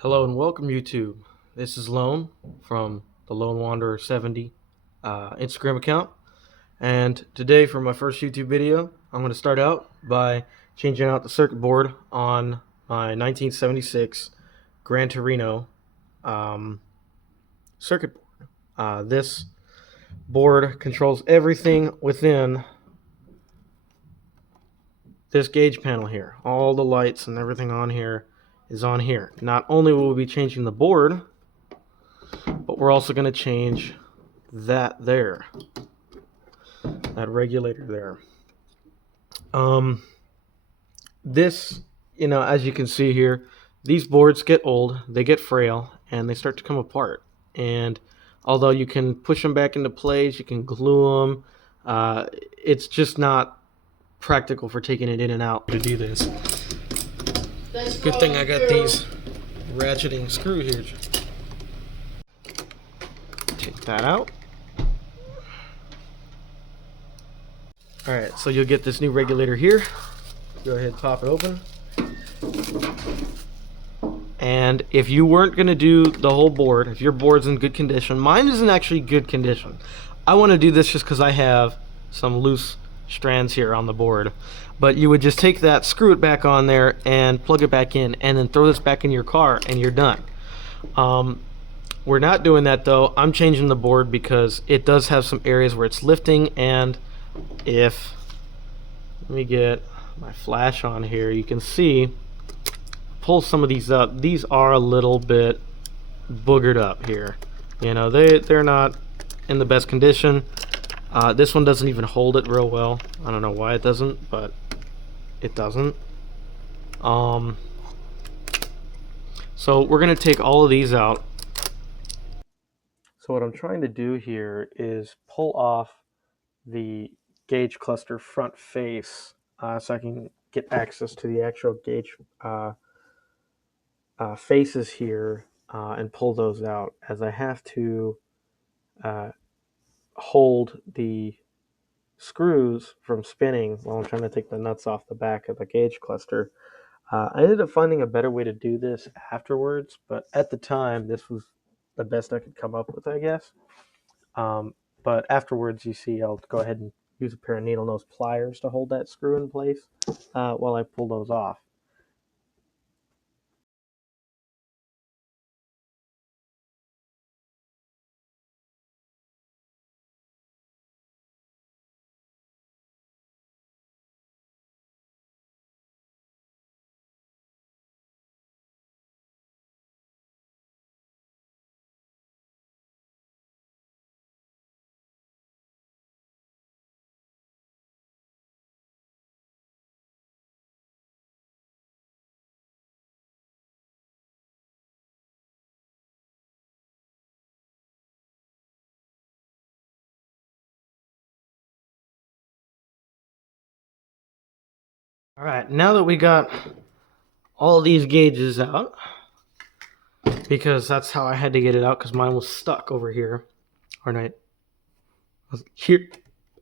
Hello and welcome YouTube. This is Lone from the Lone Wanderer 70 Instagram account, and today for my first YouTube video I'm going to start out by changing out the circuit board on my 1976 GRAN TORINO circuit board. This board controls everything within this gauge panel here. All the lights and everything on here is on here. Not only will we be changing the board, but we're also going to change that regulator there. This, as you can see here, these boards get old, they get frail, and they start to come apart. And although you can push them back into place, you can glue them, it's just not practical for taking it in and out to do this. Good thing I got these ratcheting screw here. Take that out. Alright, so you'll get this new regulator here. Go ahead and pop it open. And if you weren't going to do the whole board, if your board's in good condition, mine isn't actually good condition. I want to do this just because I have some loose strands here on the board. But you would just take that, screw it back on there, and plug it back in, and then throw this back in your car, and you're done. We're not doing that though. I'm changing the board because it does have some areas where it's lifting, and let me get my flash on here, you can see, pull some of these up. These are a little bit boogered up here. They're not in the best condition. This one doesn't even hold it real well. I don't know why it doesn't, but it doesn't. So we're gonna take all of these out. So what I'm trying to do here is pull off the gauge cluster front face so I can get access to the actual gauge faces here and pull those out, as I have to hold the screws from spinning while I'm trying to take the nuts off the back of the gauge cluster. I ended up finding a better way to do this afterwards, but at the time this was the best I could come up with, I guess. But afterwards, you see, I'll go ahead and use a pair of needle nose pliers to hold that screw in place while I pull those off. All right, now that we got all these gauges out, because that's how I had to get it out, because mine was stuck over here. Or not, here,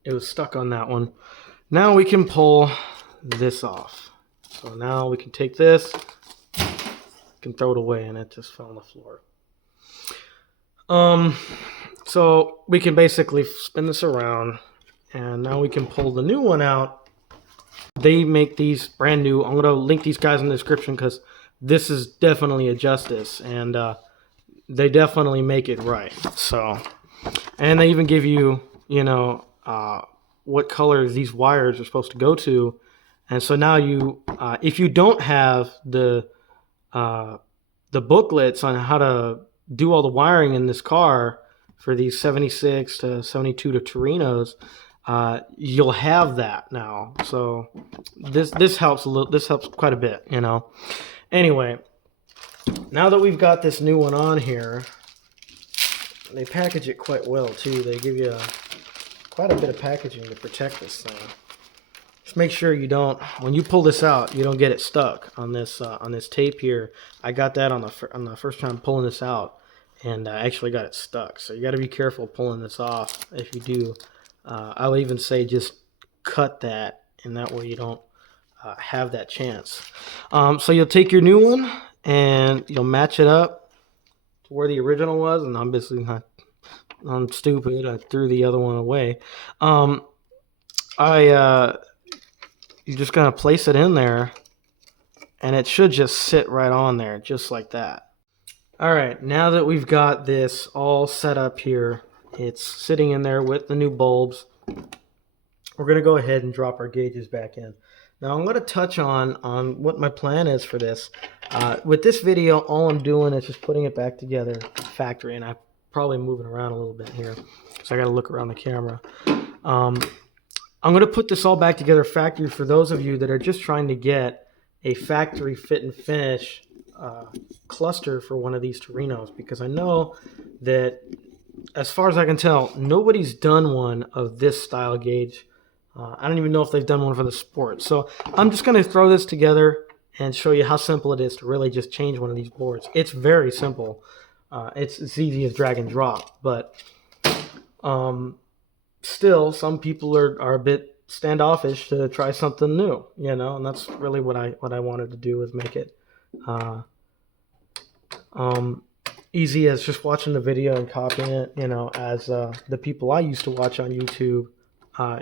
it was stuck on that one. Now we can pull this off. So now we can take this, can throw it away, and it just fell on the floor. So we can basically spin this around, and now we can pull the new one out. They make these brand new. I'm going to link these guys in the description because this is definitely a justice, and they definitely make it right. So, and they even give you, what color these wires are supposed to go to. And so now you, if you don't have the booklets on how to do all the wiring in this car for these 76 to 72 to Torinos, you'll have that now. So this helps a little. This helps quite a bit, Anyway, now that we've got this new one on here, they package it quite well too. They give you quite a bit of packaging to protect this thing. Just make sure you don't, when you pull this out, you don't get it stuck on this tape here. I got that on the first time pulling this out, and I actually got it stuck. So you got to be careful pulling this off. If you do, I would even say just cut that, and that way you don't have that chance. So you'll take your new one and you'll match it up to where the original was. And obviously not, I'm stupid, I threw the other one away. I You're just gonna place it in there, and it should just sit right on there, just like that. All right, now that we've got this all set up here, it's sitting in there with the new bulbs. We're gonna go ahead and drop our gauges back in. Now I'm gonna touch on what my plan is for this. With this video, all I'm doing is just putting it back together factory, and I'm probably moving around a little bit here because I gotta look around the camera. I'm going to put this all back together factory for those of you that are just trying to get a factory fit and finish cluster for one of these Torinos, because I know that, as far as I can tell, nobody's done one of this style gauge. I don't even know if they've done one for the Sport. So I'm just going to throw this together and show you how simple it is to really just change one of these boards. It's very simple. It's as easy as drag and drop, but still, some people are a bit standoffish to try something new, and that's really what I wanted to do, was make it easy as just watching the video and copying it, as the people I used to watch on YouTube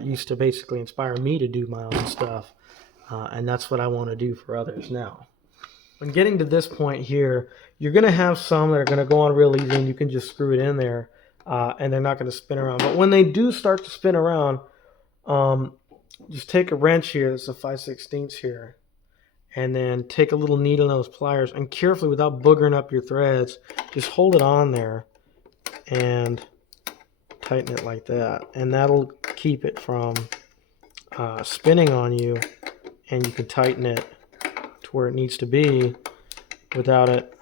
used to basically inspire me to do my own stuff, and that's what I want to do for others now. When getting to this point here, you're going to have some that are going to go on real easy, and you can just screw it in there. And they're not going to spin around. But when they do start to spin around, just take a wrench here, this is a 5/16 here, and then take a little needle nose pliers, and carefully, without boogering up your threads, just hold it on there and tighten it like that. And that'll keep it from spinning on you, and you can tighten it to where it needs to be without it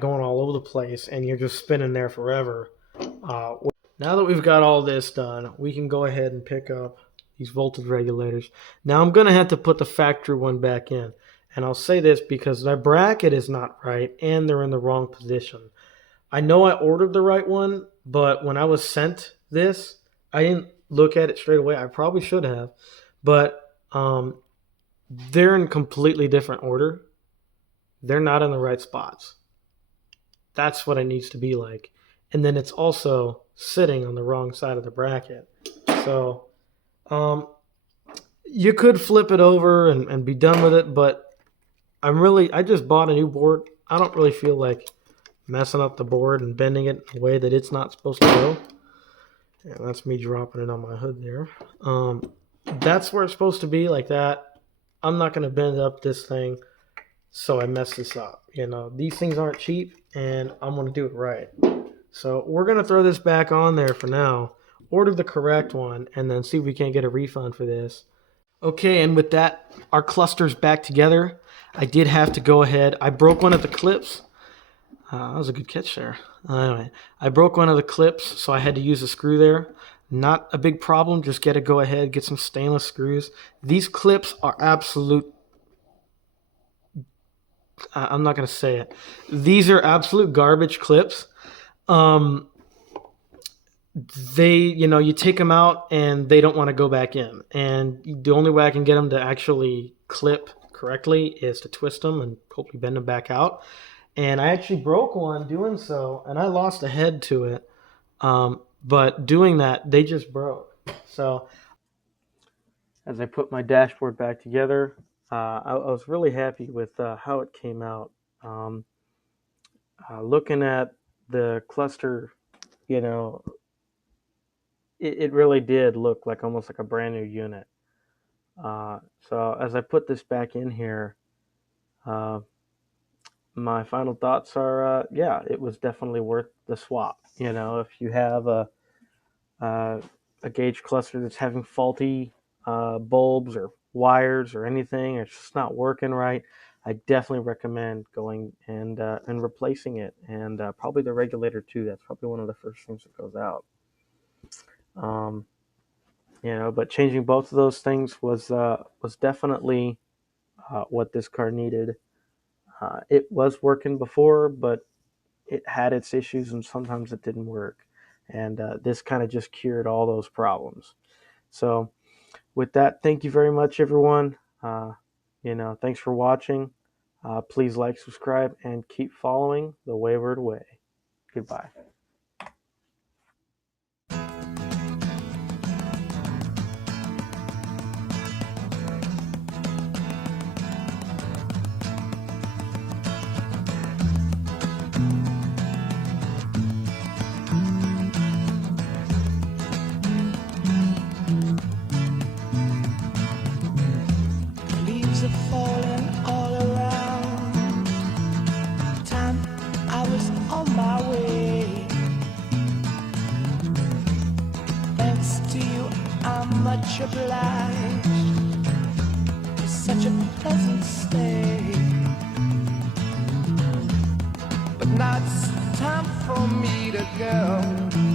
going all over the place, and you're just spinning there forever. Now that we've got all this done, we can go ahead and pick up these voltage regulators. Now I'm going to have to put the factory one back in. And I'll say this because the bracket is not right, and they're in the wrong position. I know I ordered the right one, but when I was sent this, I didn't look at it straight away. I probably should have. But they're in completely different order. They're not in the right spots. That's what it needs to be like. And then it's also sitting on the wrong side of the bracket. So you could flip it over and be done with it, but I just bought a new board. I don't really feel like messing up the board and bending it in a way that it's not supposed to go. Yeah, that's me dropping it on my hood there. That's where it's supposed to be, like that. I'm not going to bend up this thing so I mess this up. These things aren't cheap, and I'm going to do it right. So we're going to throw this back on there for now, order the correct one, and then see if we can't get a refund for this. Okay, and with that, our cluster's back together. I did have to go ahead. I broke one of the clips. That was a good catch there. Anyway, I broke one of the clips, so I had to use a screw there. Not a big problem. Just go ahead, get some stainless screws. These clips are absolute... I'm not going to say it. These are absolute garbage clips. You take them out and they don't want to go back in. And the only way I can get them to actually clip correctly is to twist them and hopefully bend them back out. And I actually broke one doing so, and I lost a head to it. But doing that, they just broke. So as I put my dashboard back together, I was really happy with how it came out. Looking at the cluster, it really did look like almost like a brand new unit. So as I put this back in here, my final thoughts are, yeah, it was definitely worth the swap. If you have a gauge cluster that's having faulty bulbs or wires or anything, or it's just not working right, I definitely recommend going and replacing it, and probably the regulator too. That's probably one of the first things that goes out. But changing both of those things was definitely what this car needed. It was working before, but it had its issues, and sometimes it didn't work. And this kind of just cured all those problems. So with that, thank you very much, everyone. Thanks for watching. Please like, subscribe, and keep following the Wayward Way. Goodbye. Leaves are falling all around. Time I was on my way. Thanks to you, I'm much obliged for such a pleasant stay. But now it's time for me to go.